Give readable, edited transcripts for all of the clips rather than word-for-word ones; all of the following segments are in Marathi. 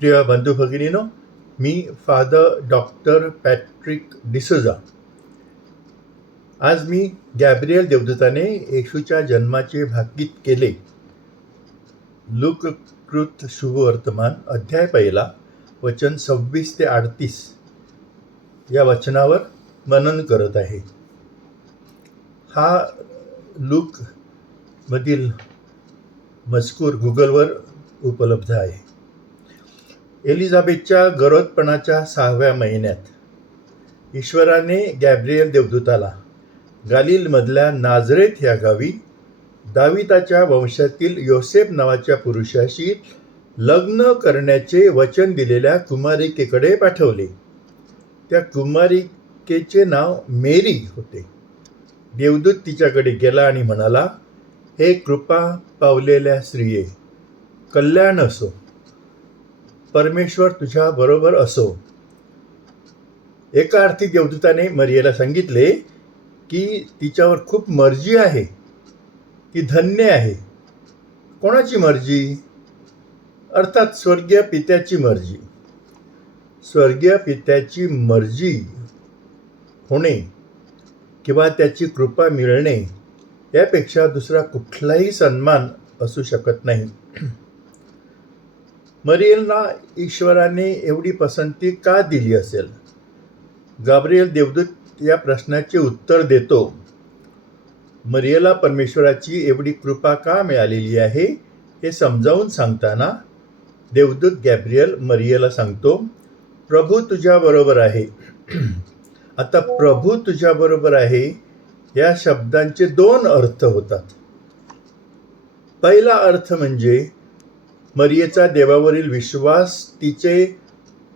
प्रिय बंधू भगिनीनो, मी फादर डॉक्टर पॅट्रिक डिसोजा. आज मी गॅब्रियल देवदूताने येशूच्या जन्माचे भाकीत केले. लूककृत शुभवर्तमान अध्याय 1 वचन 26 ते 38 या वचनावर मनन करत आहे. हा लूक मधील मजकूर गुगलवर उपलब्ध आहे. एलिझाबेथच्या गरोदरपणाच्या 6व्या महिन्यात ईश्वराने गॅब्रियल देवदूताला गालिलमधल्या नाझरेथ या गावी दाविदाच्या वंशातील योसेफ नावाच्या पुरुषाशी लग्न करण्याचे वचन दिलेल्या कुमारिकेकडे पाठवले. त्या कुमारिकेचे नाव मेरी होते. देवदूत तिच्याकडे गेला आणि म्हणाला, हे कृपा पावलेल्या स्त्रिये, कल्याण असो, परमेश्वर तुझ्या बरोबर असो. एका अर्थी देवदूताने मरियेला सांगितले की तिच्यावर खूप मर्जी आहे, ती धन्य आहे. कोणाची मर्जी? अर्थात स्वर्गीय पित्याची मर्जी. स्वर्गीय पित्याची मर्जी होणे किंवा त्याची कृपा मिळणे यापेक्षा दुसरा कुठलाही सन्मान असू शकत नाही. मरियलला ईश्वराने एवढी पसंती का दिली असेल? गॅब्रियल देवदूत या प्रश्नाचे उत्तर देतो. मरियलला परमेश्वराची एवढी कृपा का मिळालेली आहे हे समजावून सांगताना देवदूत गॅब्रियल मरियलला सांगतो, प्रभू तुझ्याबरोबर आहे. आता प्रभू तुझ्याबरोबर आहे या शब्दांचे 2 अर्थ होतात. पहिला अर्थ म्हणजे मरियेचा देवावरील विश्वास, तिचे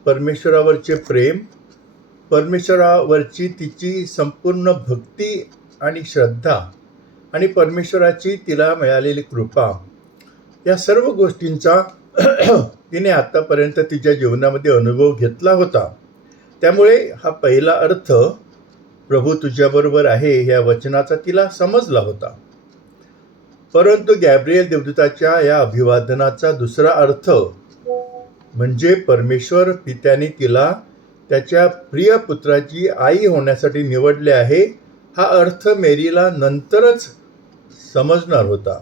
परमेश्वरावरचे प्रेम, परमेश्वरावरची तिची संपूर्ण भक्ती आणि श्रद्धा आणि परमेश्वराची तिला मिळालेली कृपा, या सर्व गोष्टींचा तिने आतापर्यंत तिच्या जीवनामध्ये अनुभव घेतला होता. त्यामुळे हा पहिला अर्थ, प्रभू तुझ्याबरोबर आहे, या वचनाचा तिला समजला होता. परंतु गॅब्रियल देवदूताच्या या अभिवादनाचा दुसरा अर्थ म्हणजे परमेश्वर पित्याने तिला त्याच्या प्रिय पुत्राची आई होण्यासाठी निवडले आहे, हा अर्थ मेरीला नंतरच समजणार होता.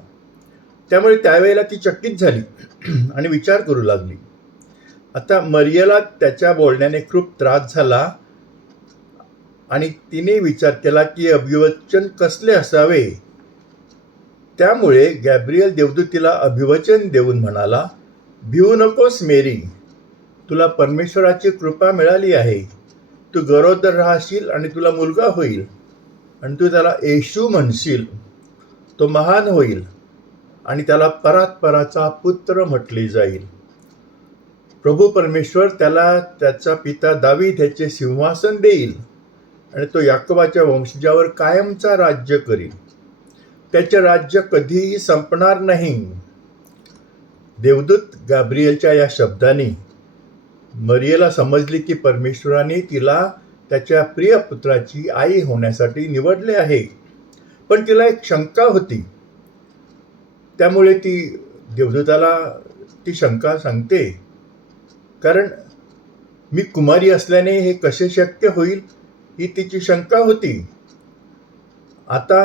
त्यामुळे त्यावेळेला ती चकित झाली आणि विचार करू लागली. आता मरियला त्याच्या बोलण्याने खूप त्रास झाला आणि तिने विचार केला की अभिवचन कसले असावे. त्यामुळे गॅब्रियल देवदूत तिला अभिवचन देऊन म्हणाला, भिवू नकोस मेरी, तुला परमेश्वराची कृपा मिळाली आहे. तू गरोदर राहशील आणि तुला मुलगा होईल आणि तू त्याला येशू म्हणशील. तो महान होईल आणि त्याला परात्पराचा पुत्र म्हटले जाईल. प्रभू परमेश्वर त्याला त्याचा पिता दावीद ह्याचे सिंहासन देईल आणि तो याकोबाच्या वंशजावर कायमचा राज्य करील. त्याचे राज्य कधीही संपणार नाही. देवदूत गॅब्रियलच्या या शब्दांनी मरियला समजली की परमेश्वराने तिला त्याच्या प्रिय पुत्राची आई होण्यासाठी निवडले आहे. पण तिला एक शंका होती. त्यामुळे ती देवदूताला ती शंका सांगते, कारण मी कुमारी असल्याने हे कसे शक्य होईल ही तिची शंका होती. आता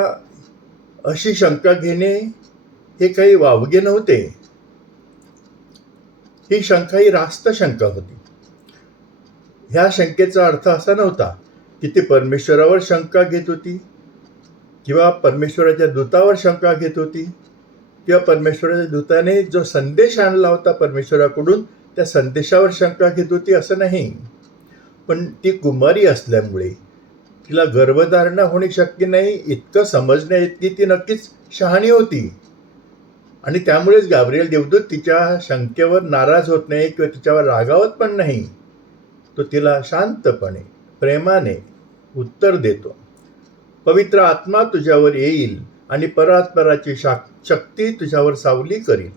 अशी शंका घेणे हे काही वावगे नव्हते. ही शंका ही रास्त शंका होती. ह्या शंकेचा अर्थ असा नव्हता की ती परमेश्वरावर शंका घेत होती किंवा परमेश्वराच्या दूतावर शंका घेत होती किंवा परमेश्वराच्या दूताने जो संदेश आणला होता परमेश्वराकडून त्या संदेशावर शंका घेत होती, असं नाही. पण ती कुमारी असल्यामुळे तिला गर्भधारणा होणे शक्य नाही इतकं समजण्या इतकी ती नक्कीच शहाणी होती. आणि त्यामुळेच गॅब्रियल देवदूत तिच्या शंकेवर नाराज होत नाही किंवा तिच्यावर रागावत पण नाही. तो तिला शांतपणे प्रेमाने उत्तर देतो, पवित्र आत्मा तुझ्यावर येईल आणि परात्पराची शक्ती तुझ्यावर सावली करील.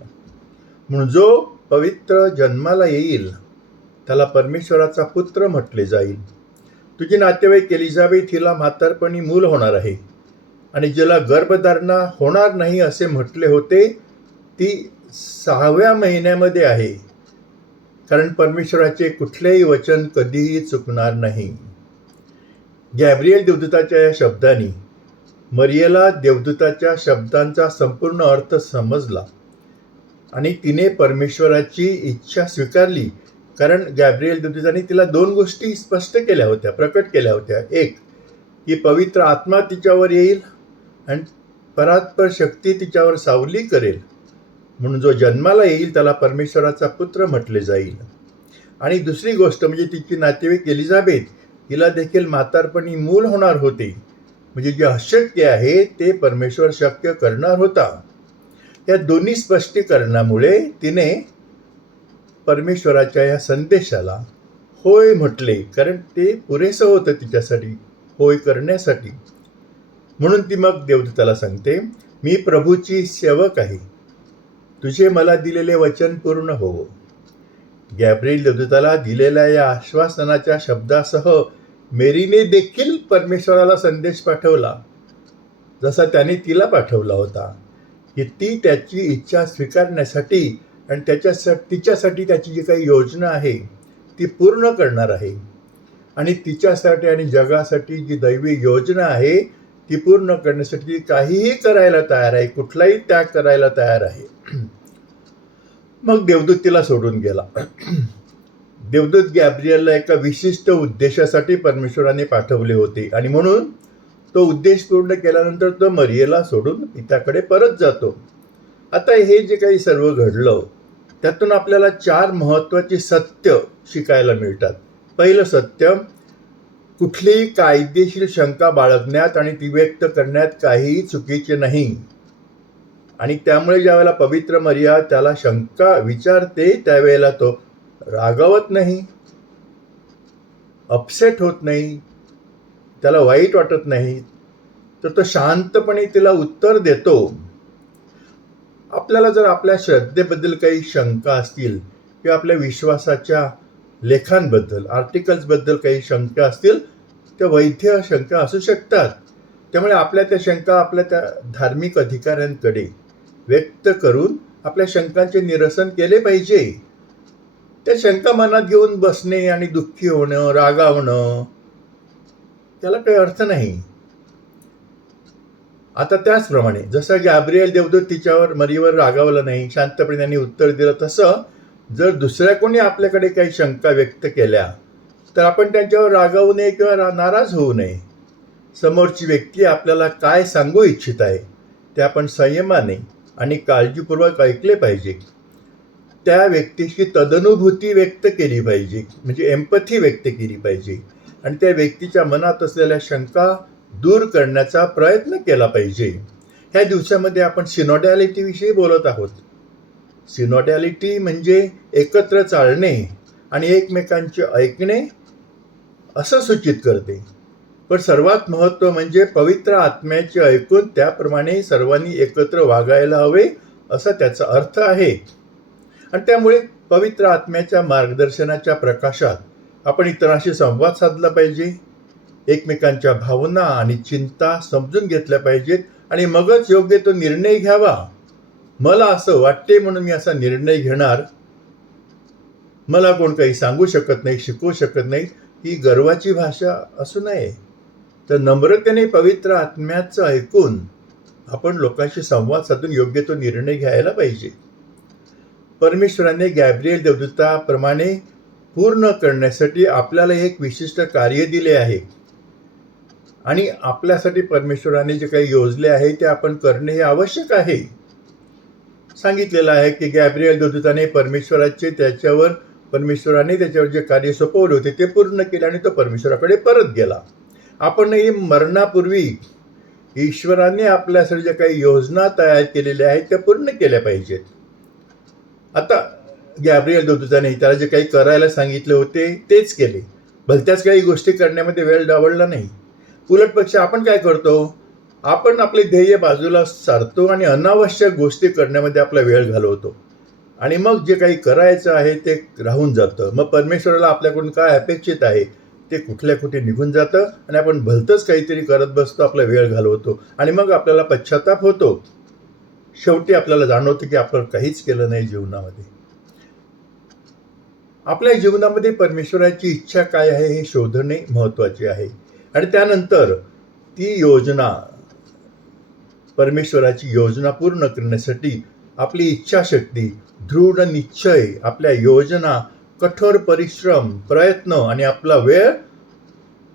म्हणून जो पवित्र जन्माला येईल त्याला परमेश्वराचा पुत्र म्हटले जाईल. तुझी नातेवाईक एलिझाबेथ हिला म्हातारपणी मूल होणार आहे आणि जिला गर्भधारणा होणार नाही असे म्हटले होते ती 6व्या महिन्यामध्ये आहे, कारण परमेश्वराचे कुठलेही वचन कधीही चुकणार नाही. गॅब्रिएल देवदूताच्या या शब्दांनी मरियेला देवदूताच्या शब्दांचा संपूर्ण अर्थ समजला आणि तिने परमेश्वराची इच्छा स्वीकारली. कारण गॅब्रिएल देवदूताने तिला 2 गोष्टी स्पष्ट केल्या होत्या, प्रकट केल्या होत्या. एक, की पवित्र आत्मा तिच्यावर येईल आणि परात्पर शक्ती तिच्यावर सावली करेल, म्हणून जो जन्माला येईल त्याला परमेश्वराचा पुत्र म्हटले जाईल. आणि दुसरी गोष्ट म्हणजे तिची नातेवाईक एलिझाबेथ, हिला देखील म्हातारपणी मूल होणार होते. म्हणजे जे अशक्य आहे ते परमेश्वर शक्य करणार होता. या दोन्ही स्पष्टीकरणामुळे तिने परमेश्वराच्या या संदेशाला होय म्हटले, कारण ते पुरेसं होतं तिच्यासाठी होय करण्यासाठी. म्हणून ती मग देवदूताला सांगते, मी प्रभूची सेवक आहे, तुझे मला दिलेले वचन पूर्ण हो. गॅब्रिएल देवदूताला दिलेल्या या आश्वासनाच्या शब्दासह मेरीने देखील परमेश्वराला संदेश पाठवला, जसा त्याने तिला पाठवला होता, की ती त्याची इच्छा स्वीकारण्यासाठी आणि तिच्यासाठी त्याची जी काही योजना आहे ती पूर्ण करणार आहे. आणि तिच्यासाठी आणि जगासाठी जी दैवी योजना आहे ती पूर्ण करण्यासाठी काहीही करायला तयार आहे, कुठलाही त्याग करायला तयार आहे. मग देवदूत तिला सोडून गेला. देवदूत गॅब्रिएलला एका विशिष्ट उद्देशासाठी परमेश्वराने पाठवले होते आणि म्हणून तो उद्देश पूर्ण केल्यानंतर तो मरियेला सोडून पित्याकडे परत जातो. आता हे जे काही सर्व घडलं त्यातून आपल्याला 4 महत्त्वाची सत्य शिकायला मिळतात. पहिलं सत्य, कुठलीही कायदेशीर शंका बाळगण्यात आणि ती व्यक्त करण्यात काहीही चुकीचे नाही. आणि त्यामुळे ज्यावेळेला पवित्र मरिया त्याला शंका विचारते त्यावेळेला तो रागावत नाही, अपसेट होत नाही, त्याला वाईट वाटत नाही, तर तो शांतपणे तिला उत्तर देतो. आपल्याला जर आपल्या श्रद्धेबद्दल काही शंका असतील किंवा आपल्या विश्वासाच्या लेखांबद्दल, आर्टिकल्सबद्दल काही शंका असतील, त्या वैध शंका असू शकतात. त्यामुळे आपल्या त्या शंका आपल्या त्या धार्मिक अधिकाऱ्यांकडे व्यक्त करून आपल्या शंकांचे निरसन केले पाहिजे. त्या शंका मनात घेऊन बसणे आणि दुःखी होणं, रागावणं, त्याला काही अर्थ नाही. आता त्याचप्रमाणे जसं गॅब्रिएल देवदूत तिच्यावर मरियेवर रागावलं नाही, शांतपणे त्यांनी उत्तर दिलं, तसं जर दुसऱ्या कोणी आपल्याकडे काही शंका व्यक्त केल्या तर आपण त्यांच्यावर रागावू नये किंवा नाराज होऊ नये. समोरची व्यक्ती आपल्याला काय सांगू इच्छित आहे ते आपण संयमाने आणि काळजीपूर्वक ऐकले पाहिजे. त्या व्यक्तीची तदनुभूती व्यक्त केली पाहिजे, म्हणजे एम्पथी व्यक्त केली पाहिजे आणि त्या व्यक्तीच्या मनात असलेल्या शंका दूर करण्याचा प्रयत्न केला पाहिजे. ह्या दिवसामध्ये आपण सिनोडॅलिटीविषयी बोलत आहोत. सिनोडॅलिटी म्हणजे एकत्र चालणे आणि एकमेकांचे ऐकणे असं सूचित करते. पण सर्वात महत्त्व म्हणजे पवित्र आत्म्याचे ऐकून त्याप्रमाणे सर्वांनी एकत्र वागायला हवे असा त्याचा अर्थ आहे. आणि त्यामुळे पवित्र आत्म्याच्या मार्गदर्शनाच्या प्रकाशात आपण इतरांशी संवाद साधला पाहिजे, एकमेकांच्या भावना आणि चिंता समजून घेतल्या पाहिजेत आणि मगच योग्य तो निर्णय घ्यावा. मला असं वाटते म्हणून मी असा निर्णय घेणार, मला कोण काही सांगू शकत नाही, शिकवू शकत नाही, ही गर्वाची भाषा असू नये. तर नम्रतेने पवित्र आत्म्याचं ऐकून आपण लोकांशी संवाद साधून योग्य तो निर्णय घ्यायला पाहिजे. परमेश्वराने गॅब्रिएल देवदूताप्रमाणे पूर्ण करण्यासाठी आपल्याला एक विशिष्ट कार्य दिले आहे आणि आपल्यासाठी परमेश्वराने जे काही योजले आहे ते आपण करणे हे आवश्यक आहे. सांगितलेलं आहे की गॅब्रिएल देवदूताने परमेश्वराने त्याच्यावर जे कार्य सोपवले होते ते पूर्ण केले आणि तो परमेश्वराकडे परत गेला. आपणही मरणापूर्वी ईश्वराने आपल्यासाठी ज्या काही योजना तयार केलेल्या आहेत त्या पूर्ण केल्या पाहिजेत. आता गॅब्रिएल देवदूताने त्याला जे काही करायला सांगितले होते तेच केले. भलत्याच काही गोष्टी करण्यामध्ये वेळ डावलला नाही. उलटपक्षी आपण काय करतो, आपण आपले ध्येय बाजूला सारतो आणि अनावश्यक गोष्टी करण्यामध्ये आपला वेळ घालवतो आणि मग जे काही करायचं आहे ते राहून जातं. मग परमेश्वराला आपल्याकडून काय अपेक्षित आहे ते कुठल्या कुठे निघून जातं आणि आपण भलतंच काहीतरी करत बसतो, आपला वेळ घालवतो आणि मग आपल्याला पश्चाताप होतो. शेवटी आपल्याला जाणवतं की आपण काहीच केलं नाही जीवनामध्ये. आपल्या जीवनामध्ये परमेश्वराची इच्छा काय आहे हे शोधणे महत्त्वाचे आहे. आणि त्यानंतर ती योजना, परमेश्वराची योजना पूर्ण करण्यासाठी आपली इच्छाशक्ती, दृढ निश्चय, आपल्या योजना, कठोर परिश्रम, प्रयत्न आणि आपला वेळ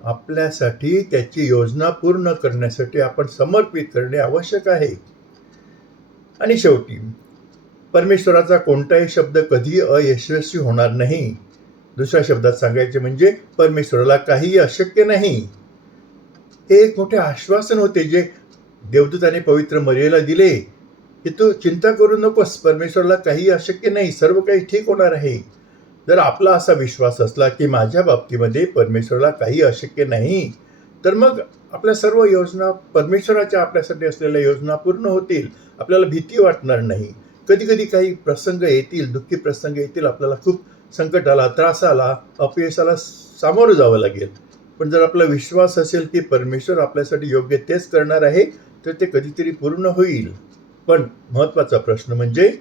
आपल्यासाठी त्याची योजना पूर्ण करण्यासाठी आपण समर्पित करणे आवश्यक आहे. आणि शेवटी परमेश्वराचा कोणताही शब्द कधी अयशस्वी होणार नाही. दुसऱ्या शब्दात सांगायचे म्हणजे परमेश्वराला काहीही अशक्य नाही. हे एक मोठे आश्वासन होते जे देवदूताने पवित्र मरियेला दिले की तू चिंता करू नकोस, परमेश्वराला काही अशक्य नाही, सर्व काही ठीक होणार आहे. जर आपला असा विश्वास असला की माझ्या बाबतीमध्ये परमेश्वराला काही अशक्य नाही, तर मग आपल्या सर्व योजना, परमेश्वराच्या आपल्यासाठी असलेल्या योजना पूर्ण होतील. आपल्याला भीती वाटणार नाही. कधी कधी काही प्रसंग येतील, दुःखी प्रसंग येतील, आपल्याला खूप संकटाला, त्रासाला, अपयशाला सामोरं जावं लागेल. पण जर आपला विश्वास असेल की परमेश्वर आपल्यासाठी योग्य तेच करणार आहे, तर ते कधीतरी पूर्ण होईल. पण महत्त्वाचा प्रश्न म्हणजे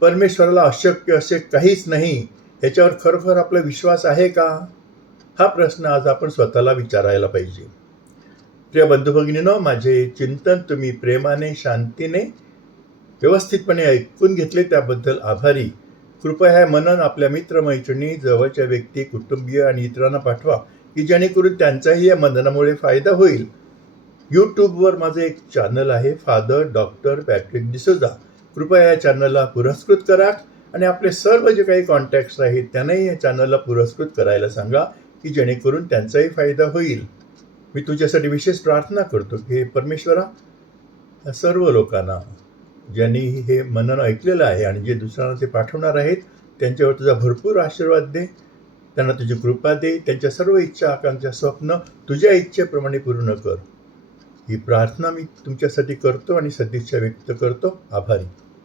परमेश्वराला अशक्य असे काहीच नाही, याच्यावर खरोखर आपला विश्वास आहे का? हा प्रश्न आज आपण स्वतःला विचारायला पाहिजे. प्रिय बंधू भगिनींनो, माझे चिंतन तुम्ही प्रेमाने, शांतीने, व्यवस्थितपणे ऐकून घेतले त्याबद्दल आभारी. कृपया हे मनन आपल्या मित्रमैत्रिणी, जवळच्या व्यक्ती, कुटुंबीय आणि इतरांना पाठवा की जेणेकरून त्यांचाही या मननामुळे फायदा होईल. यूट्यूबवर माझं एक चॅनल आहे, फादर डॉक्टर पॅट्रिक डिसोजा. कृपया या चॅनलला पुरस्कृत करा आणि आपले सर्व जे काही कॉन्टॅक्ट्स आहेत त्यांनाही या चॅनलला पुरस्कृत करायला सांगा की जेणेकरून त्यांचाही फायदा होईल. मी तुझ्यासाठी विशेष प्रार्थना करतो की परमेश्वरा, या सर्व लोकांना ज्यांनी हे मनन ऐकलेलं आहे आणि जे दुसऱ्यांना ते पाठवणार आहेत, त्यांच्यावर तुझा भरपूर आशीर्वाद दे. त्यांना तुझी कृपा दे. त्यांच्या सर्व इच्छा, आकांक्षा, स्वप्न तुझ्या इच्छेप्रमाणे पूर्ण कर. ही प्रार्थना मी तुमच्यासाठी करतो आणि सदिच्छा व्यक्त करतो. आभारी.